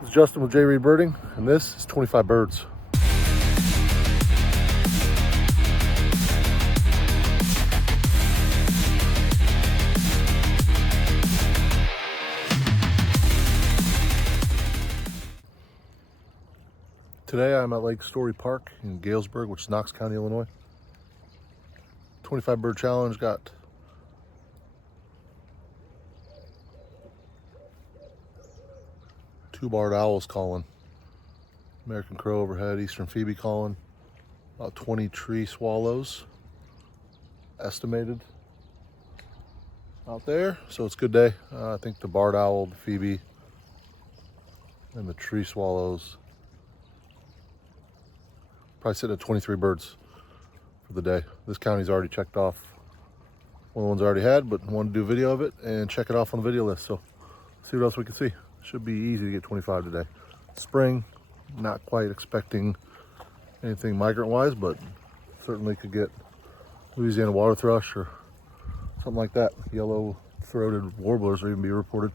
This is Justin with J. Reed Birding, and this is 25 Birds. Today I'm at Lake Storey Park in Galesburg, which is Knox County, Illinois. 25 bird challenge, got two barred owls calling, American crow overhead, eastern phoebe calling, about 20 tree swallows estimated out there. So it's a good day. I think the barred owl, the phoebe, and the tree swallows probably sitting at 23 birds for the day. This county's already checked off one of the ones I already had, but wanted to do a video of it and check it off on the video list. So see what else we can see. Should be easy to get 25 today. Spring, not quite expecting anything migrant wise, but certainly could get Louisiana water thrush or something like that. Yellow throated warblers will even be reported.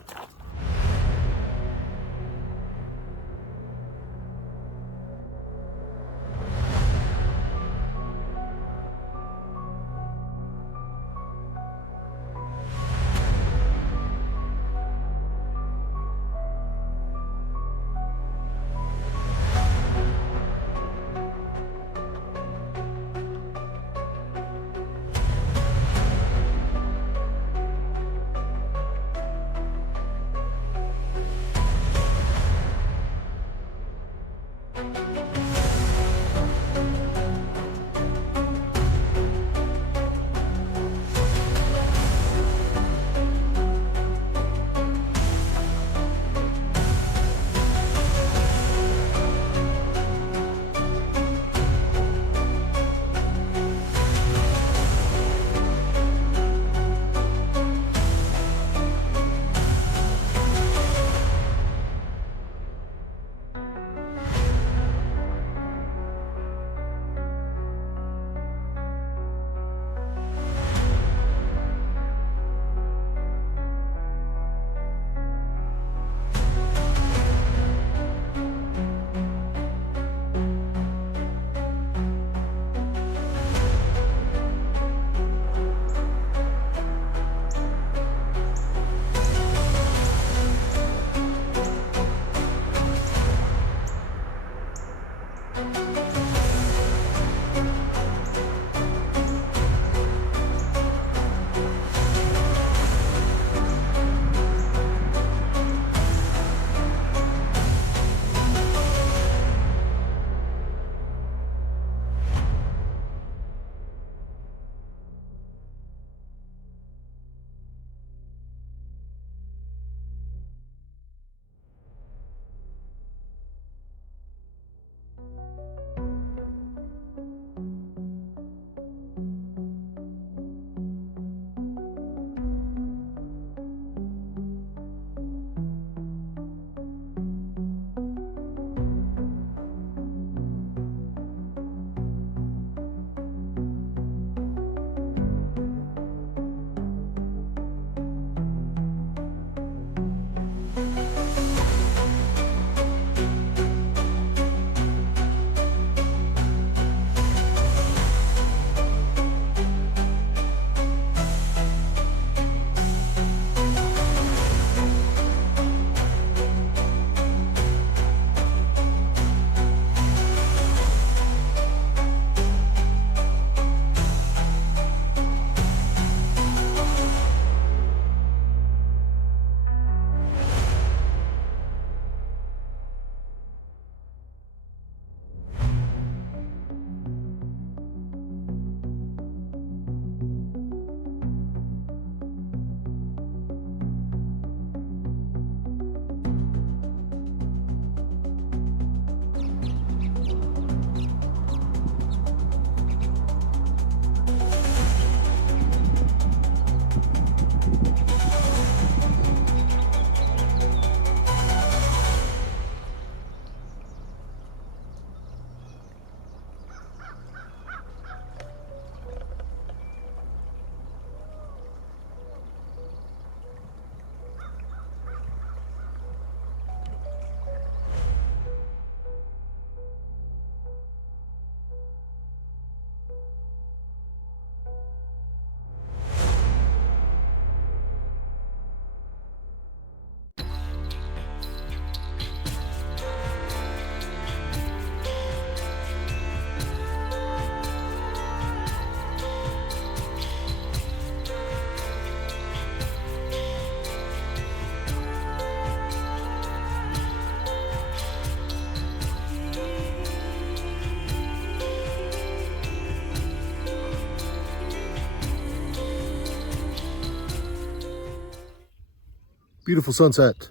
Beautiful sunset.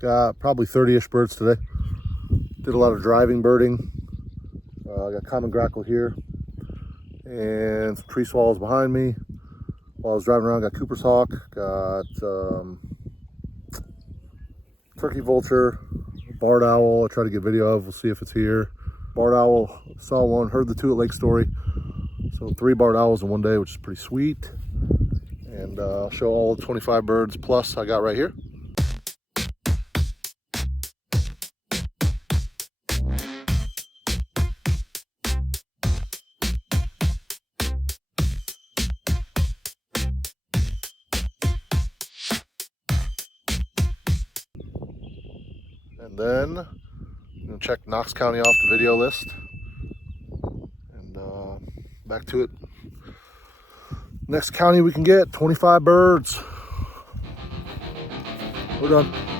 Got probably 30-ish birds today. Did a lot of driving birding. Got common grackle here and some tree swallows behind me. While I was driving around, got Cooper's hawk, got turkey vulture, barred owl. I try to get video of. We'll see if it's here. Barred owl, saw one, heard the two at Lake Storey. So 3 barred owls in one day, which is pretty sweet. And I'll show all the 25 birds plus I got right here. And then I'm gonna check Knox County off the video list. And back to it. Next county we can get 25 birds. We're done.